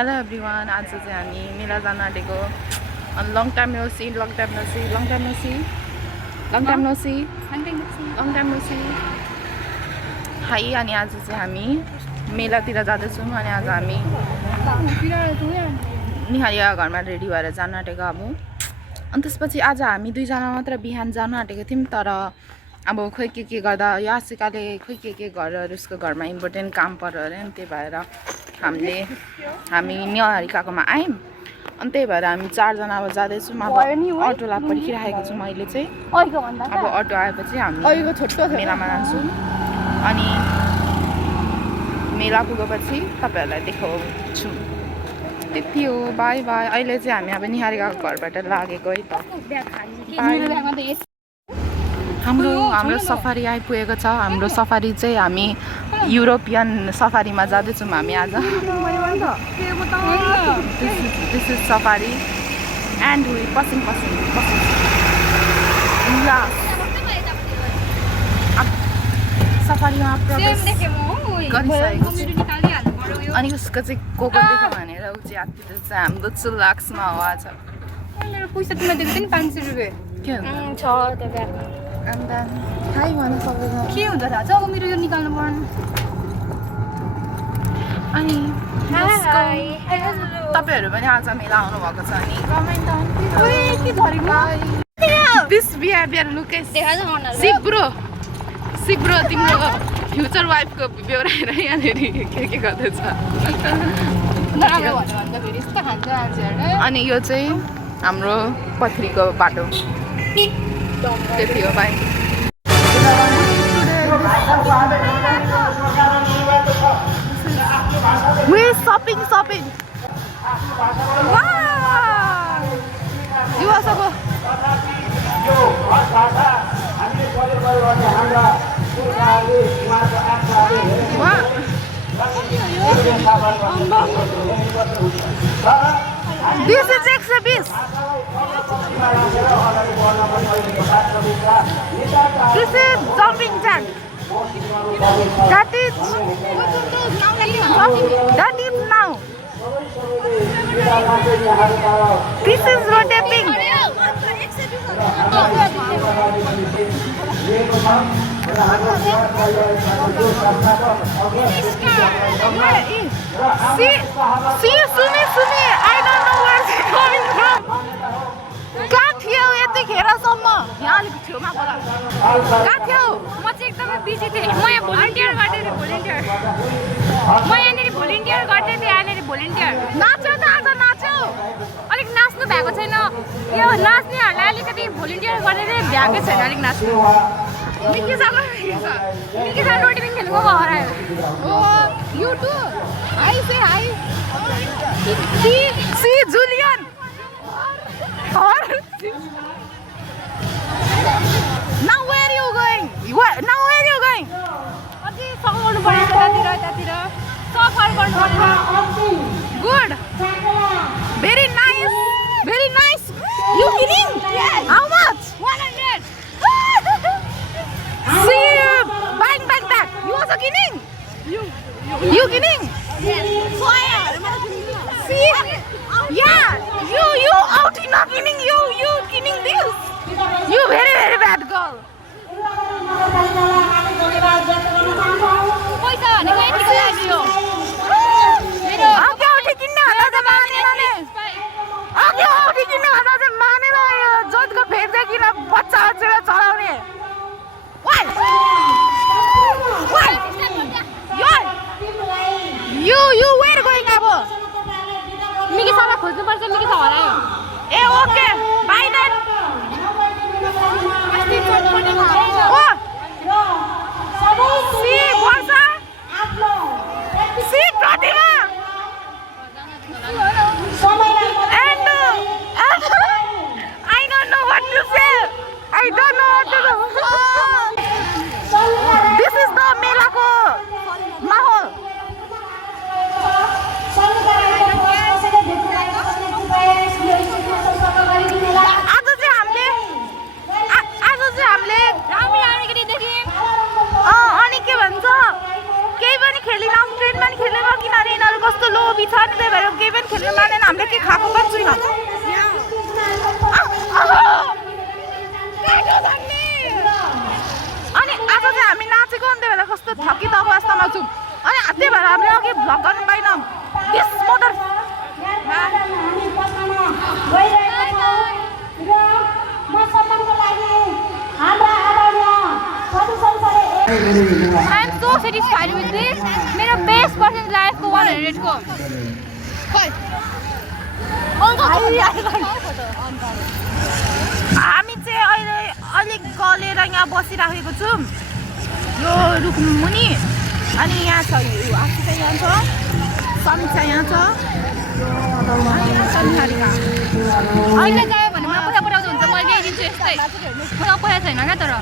Hello everyone, आज चाहिँ हामी मेला जान आँटेको long time no see high अनि आज चाहिँ हामी मेलातिर जाँदैछौँ अनि आज हामी निहारिया घरमा रेडी भएर जान आँटेको अनि त्यसपछि आज हामी दुईजना मात्र बिहान जान आँटेको थियौँ तर अब खोइ के गर्दा यासिकाले खोइ के गरेर उसको घरमा इम्पोर्टेन्ट काम पर्यो अरे अनि त्यही भएर हामी निहारिकाकोमा आयौँ अनि त्यही भएर हामी चारजना अब जाँदैछौँ अब अटोलाई पर्खिराखेको छु मैले चाहिँ अब अटो आएपछि हामी मेलामा जान्छौँ अनि मेला पुगेपछि तपाईँहरूलाई देखाउँछु त्यति हो बाई बाई अहिले चाहिँ हामी अब निहारिकाको घरबाट लागेको है त हाम्रो सफारी आइपुगेको छ हाम्रो सफारी चाहिँ हामी युरोपियन सफारीमा जाँदैछौँ हामी आज this is safari and we passing सफारीमा प्रवेश गरिसकेको छु अनि उसको चाहिँ को देख्यो भनेर ऊ चाहिँ आत्तिर चाहिँ हाम्रो चुलाक्समा हवा छ पैसा तिमीलाई दिएको थिएँ नि 500 रुपियाँ के हुन्छ छ त्यो खाइ भन्न सक्दैन के हुन्छ थाहा छ अब मेरो यो निकाल्नु पर्ने अनि तपाईँहरू पनि आज मेला आउनुभएको छ अनि सिब्रो तिम्रो फ्युचर वाइफको बेहोराएर यहाँनिर के गर्दैछ अनि यो चाहिँ हाम्रो पथरीको बाटो त्यति हो भाइ shopping This is exhibit. This is jumping jack. That is now. This is rotating. See, Sumi, I don't know where it's coming from. कहाँ थियो यतिखेरसम्म यहाँ अलिक छेउमा बोला कहाँ थियो म चाहिँ एकदमै बिजी थिएँ म यहाँ भोलिन्टियर गर्दै थिएँ म यहाँनिर भोलिन्टियर गर्दै थिएँ यहाँनिर भोलिन्टियर नाच्यो त आज नाच्यो अलिक नाच्नु भएको छैन यो नाच्नेहरूलाई अलिकति भोलिन्टियर गरेर भ्याएकै छैन अलिक नाच्नु निकिसा रोटी पनि खेल्नुको हरायो oh you too hi say hi see Julian Now where are you going? Now where are you going? अझै सघाउनु पर्यो त्यतातिर सफाइ गर्नु पर्यो Good. Very nice. Very nice. You kidding? Yes. How much? 100. See you buying back. You also kidding? You kidding? Yes. See? Yeah. You out in not kidding. You kidding this? You very bad girl. पैसा भनेको यतिको लागि हो आगे उठी किन्न भन्दा चाहिँ मानेलाले आगे उठी किन्न भन्दा चाहिँ मानेला जजको भेट्दै किन बच्चाहरुले चलाउने Why? You where going अब I am so satisfied with this. मेरो बेस्ट पर्सेन्ट लाइफको 100 को हामी चाहिँ अहिले अलिक गलेर यहाँ बसिराखेको छौँ यो रुखमुनि अनि यहाँ छ यो आफू चाहिँ यहाँ छ समीक्षा यहाँ छ अहिले गयो भने मलाई पैसा पठाउँदा हुन्छ मैले ल्याइदिन्छु यस्तै मलाई पैसा छैन क्या तर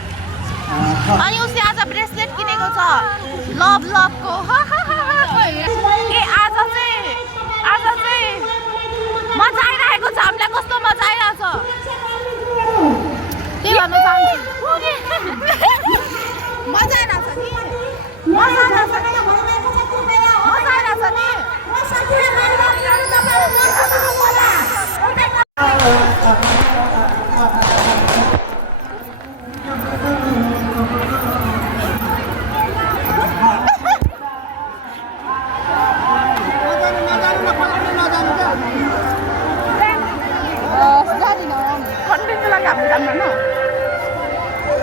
अनि उसले आज ब्रेसलेट किनेको छ लभ लभको ए आज चाहिँ मजा आइरहेको छ हामीलाई कस्तो मजा आइरहेछ त्यही भन्न चाहन्छु मजा आइरहेछ नि मजा आइरहेछ नि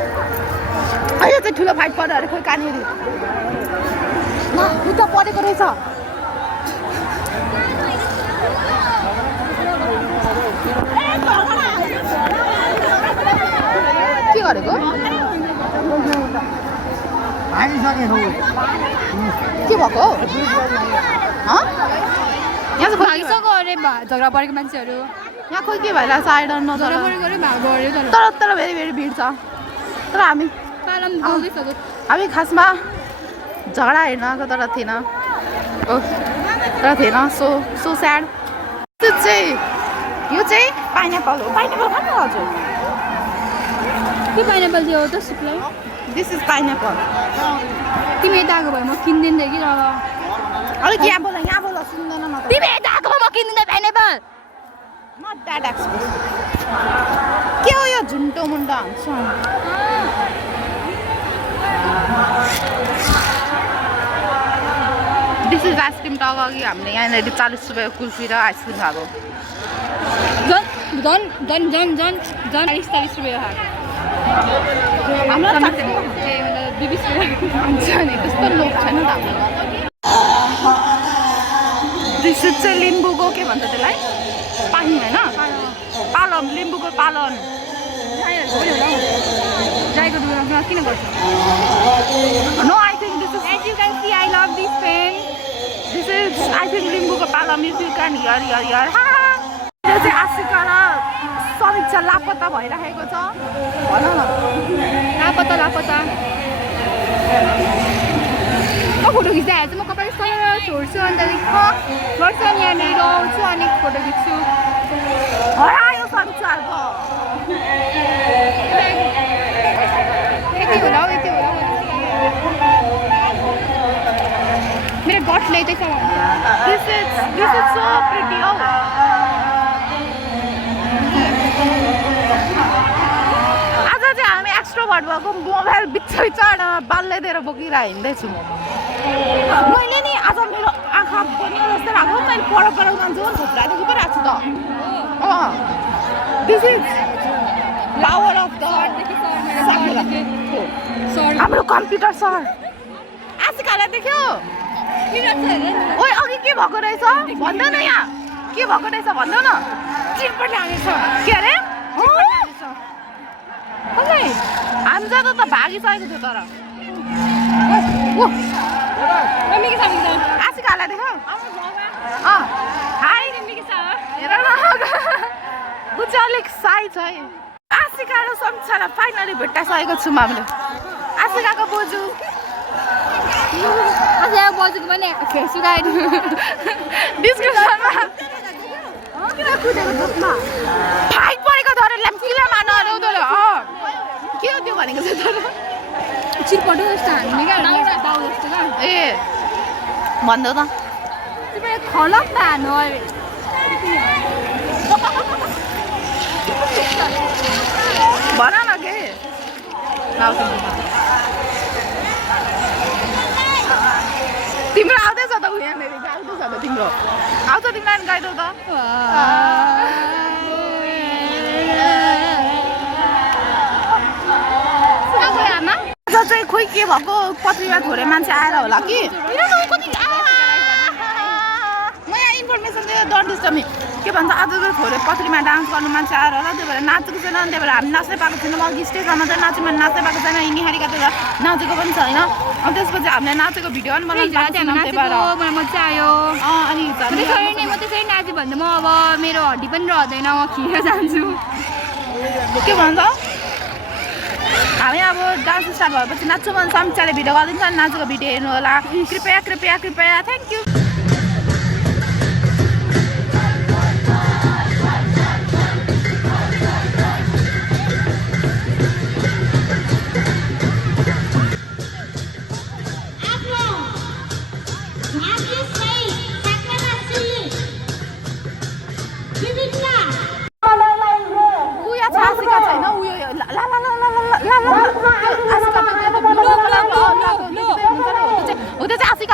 अहिले चाहिँ ठुलो फाइट पर्यो अरे खोइ कहाँनिर उता परेको रहेछ के गरेको के भएको यहाँ चाहिँ भागिसक्यो अरे झगडा परेको मान्छेहरू यहाँ खोइ के भइरहेछ आइडन झगडा परेको अरे भागो अरे तर भेरी भिड छ तर हामी खासमा झगडा हेर्न आएको तर थिएन सो स्याड यो चाहिँ पाइनएप्पल हो पाइनएप्पल खानु हजुर के पाइनएप्पल चाहिँ हो त सिपलाई दिस इज पाइनएप्पल तिमी यता आएको भए म किन्दिनँ कि र अलिक यहाँ बोल सुन्दैन न तिमी यता आएको भए म किन्दिनँ पाइनएप्पल नट द्याट एक्सप्रेस के हो यो झुन्टो मुन्टो हान्छ दिस इज आइसक्रिम त अघि हामीले यहाँनिर 40 रुपियाँको कुल्फी र आइसक्रिम खाएको झन् 40-40 रुपियाँ हाम्रो 20 रुपियाँ नि त्यस्तो लोभ छैन त दिस इज चाहिँ लिम्बूको के भन्छ त्यसलाई पानी होइन पालन लिम्बूको पालन ड्राईको दुधमा किन गर्छ no I think this is as you can see I love this pen this is I think लिम्बूको पालन इफ यु क्यान हियर यो चाहिँ आशिका र समीक्षा लापत्ता भइराखेको छ भन न लापत्ता म फोटो खिच्दाखेरि चाहिँ म कपाल सर छोड्छु अन्त गर्छु अनि यहाँनिर आउँछु अनि फोटो खिच्छु हरायो समीक्षाहरूको यति होला मेरो गटले त्यसो दिस इज सो प्रिटी हो आज चाहिँ हामी एक्स्ट्रोभर्ट भएको मोबाइल बिचैचाड बाल्लै दिएर बोकेर हिँड्दैछु मैले नि आज मेरो आँखा बनियो जस्तो लाग्यो मैले पर जान्छु थुप्रादेखि पो राख्छु त this is power of the हाम्रो कम्प्युटर सर आशिकालाई देख्यो ओइ अघि के भएको रहेछ भन्दैन न यहाँ के भएको रहेछ भन्दैन न चिटपट हानेछ के अरे हामी जाँदा त भागिसकेको थियो तर आशिकालाई देख्यो हाई हेर न ऊ चाहिँ अलिक साई छ है आशिका र समीक्षालाई फाइनली भेट्टाइसकेको छौँ हामीले आशिकाको बोजू बजेको पनि फेसबुक आइडी डिस्क्रिप्सनमा फाइट परेको धरेलाई किला मार्न अरे उनीहरूले के हो त्यो भनेको चाहिँ तर चिरपटो जस्तो हान्ने क्या दाउ जस्तो क्या ए भन्दा त तपाईँ खलक त हान्नु अरे भन न के तिम्रो आउँदैछ त उ यहाँनिर आउँदैछ त तिम्रो आउँछ तिमीलाई गाइडो त आज चाहिँ खोइ के भएको पत्रीमा थोरै मान्छे आएर होला कि म यहाँ इन्फर्मेसन दिएर डन्टिस टमी के भन्छ आजको थोरै पत्रीमा डान्स गर्नु मान्छे आएर होला त्यही भएर नाचेको छैन त्यही भएर हामी नाच्नै पाएको छैनौँ अघि स्टेजमा चाहिँ नाच्यौँ भने नाच्नै पाएको छैन निहारीका त नाचेको पनि छैन अनि त्यसपछि हामीले नाचेको भिडियो पनि बनाउनु मजा आयो अनि त्यसरी नै म त्यसरी नाचेँ भने म अब मेरो हड्डी पनि रहँदैन म खिएर जान्छु के भन्छ हामी अब डान्स स्टार्ट भएपछि नाच्छौँ भने समीक्षाले भिडियो गरिदिन्छ अनि नाचेको भिडियो हेर्नु होला कृपया कृपया कृपया थ्याङ्क यू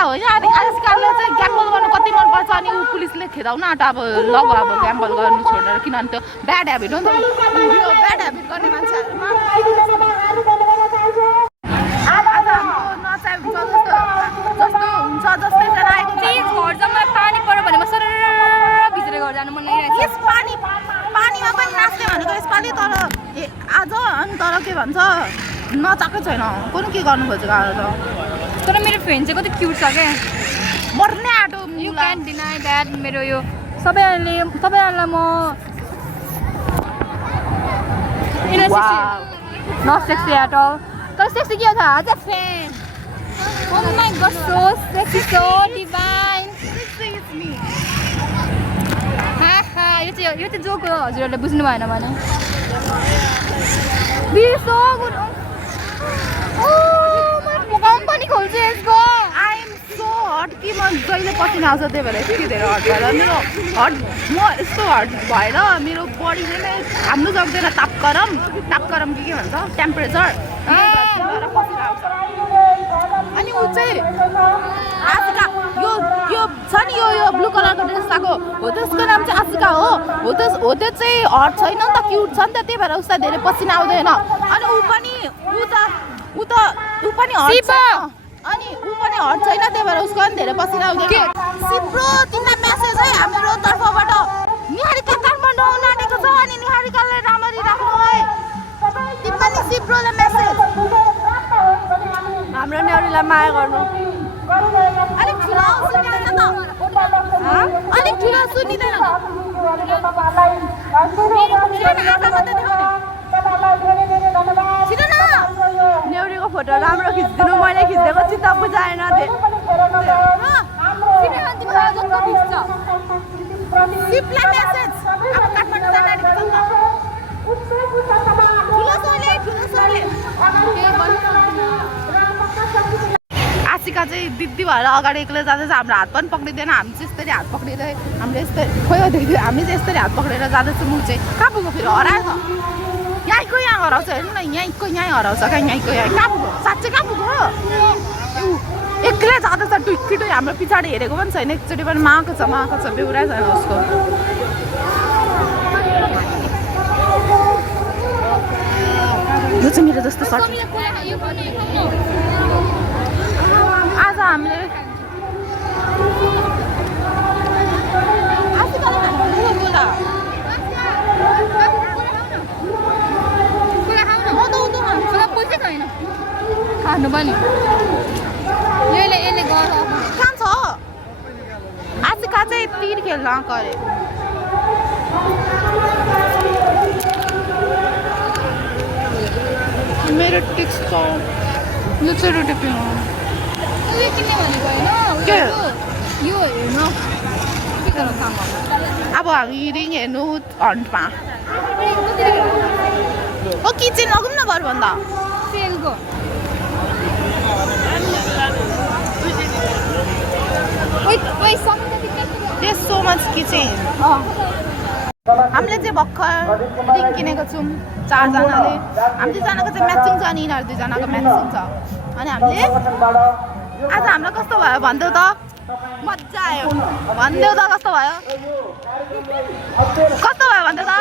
हो अनि आजकलले चाहिँ ग्याम्बल गर्नु कति मनपर्छ अनि ऊ पुलिसले खेदाउन आँट अब लग अब ग्याम्बल गर्नु छोडेर किनभने त्यो ब्याड ह्याबिट हो नि त यो ब्याड ह्याबिट गर्ने मान्छेहरूमा आज हाम्रो नचाहे हुन्छ जस्तो हुन्छ जस्तै जना आएको प्लिज घर जम्मा पानी पर्यो भने म सर भित्र घर जानु मन लागिरहेको यस पानीमा पनि नाच्ने भनेको यसपालि तर आज अनि तर के भन्छ नचाएको छैन कुन के गर्नु खोजेको आज त तर मेरो फ्रेन्ड चाहिँ कति क्युट छ क्या मर्ने auto you can deny that मेरो यो सबैजनालाई म नट सेक्सी एट अल तर सेक्सी के छ आज fan Oh my god, so sexy, so divine. यो चाहिँ जोक हो हजुरहरूले बुझ्नु भएन भने so good. कम्पनी खोल्छु यसको आई एम सो हट कि म जहिले पसिना आउँछ त्यही भएर यति धेरै हट भएर मेरो हट म यस्तो हट भएर मेरो बडीले नै थाम्नु सक्दैन तापक्रम के भन्छ टेम्परेचर अनि ऊ चाहिँ आशिका यो छ नि यो ब्लू कलरको ड्रेस लगाएको हो त्यसको नाम चाहिँ आशिका हो त्यो चाहिँ हट छैन नि त क्युट छ नि त त्यही भएर उसलाई धेरै पसिना आउँदैन अनि ऊ पनि हट छ अनि ऊ पनि हट छैन त्यही भएर उसको पनि धेरै पसिना आउँदैन सिप्रो तिमीलाई मेसेज है हाम्रो तर्फबाट निहारिका काठमाडौँ आउन आँटेको छ अनि निहारिकालाई राम्ररी राख्नु है तिमी पनि सिप्रोलाई मेसेज हाम्रो नेउरीलाई माया गर्नु अलिक ठुलो सुनिँदैन त अलिक ठुलो सुनिँदैन नेउरीको फोटो राम्रो खिचिदिनु मैले खिचिदिएको चित्त बुझाएन आशिका चाहिँ दिदी भएर अगाडि एक्लै जाँदैछ हाम्रो हात पनि पक्रिँदैन हामी चाहिँ यस्तरी हात पक्रिँदै हामीले यस्तै खोइ हामी चाहिँ यस्तरी हात पक्रेर जाँदैछ म चाहिँ कहाँ पुग्यो फेरि हराएछ यहीँको यहाँ हराउँछ हेर्नु न यहीँको यहीँ हराउँछ क्या यहीँको यहाँ कहाँ पुग्यो साँच्चै कहाँ पुग्यो एक्लै जाँदैछ टुइटुइ हाम्रो पछाडि हेरेको पनि छैन एकचोटि पनि माएको छ बेहुरै छैन उसको यो चाहिँ मेरो जस्तो सर्ट आज हामीले खानु पनि यसले गर कहाँ छ आशिका चाहिँ तीर खेल्न आएको अरे मेरो टिक्स छ यो चाहिँ रोटी किन्ने भनेको होइन के यो हेर्नु के गर्नु काम अब हामी रिङ हेर्नु हन्टमा ओ किचन लगौँ न घरभन्दा सेलको There's so much kitchen. हामीले चाहिँ भर्खर रिङ किनेको छौँ चारजनाले हामी दुईजनाको चाहिँ म्याचिङ छ अनि यिनीहरू दुईजनाको म्याचिङ छ अनि हामीले आज हाम्रो कस्तो भयो भनिदेऊ त मजा आयो भनिदेऊ त कस्तो भयो भनिदेऊ त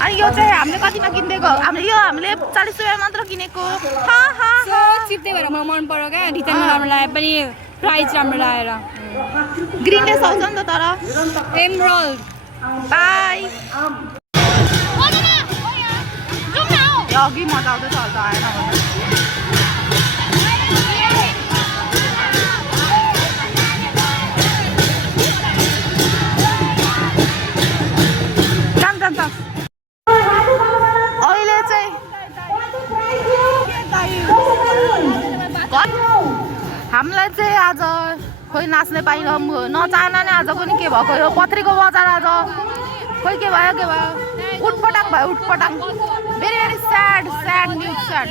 अनि यो चाहिँ हामीले कतिमा किनिदिएको हामीले 40 रुपियाँ मात्र किनेको सो चिप्दै भएर मलाई मन पर्यो क्या डिजाइन राम्रो लाग्यो पनि प्राइस राम्रो लागेर ग्रिनलेस आउँछ नि त तर एमरल्ड बाई अघि मजा आउँदैछ अहिले त आएन अहिले चाहिँ हामीलाई चाहिँ आज खोइ नाच्ने पाइनँ नचाहना नै आज पनि के भएको यो पत्रीको बजार आज खोइ के भयो उटपटाङ भयो उटपटाङ very very sad news sad